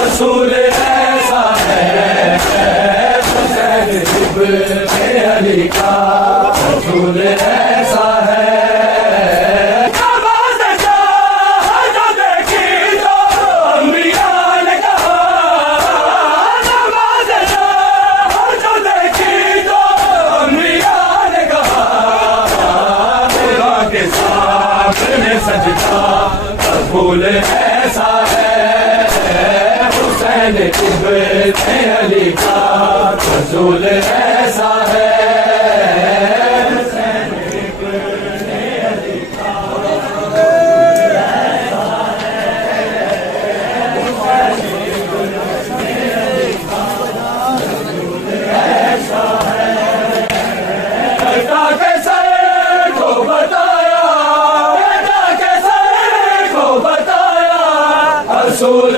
रसूल ऐसा है हुसैन अली का, रसूल ऐसा है। सजदा कबूल ऐसा है हुसैन इब्न अली का, रसूल ऐसा है हुसैन इब्न अली का, रसूल ऐसा है हुसैन इब्न अली का, रसूल ऐसा है। बेटा के सर को बताया, रसूल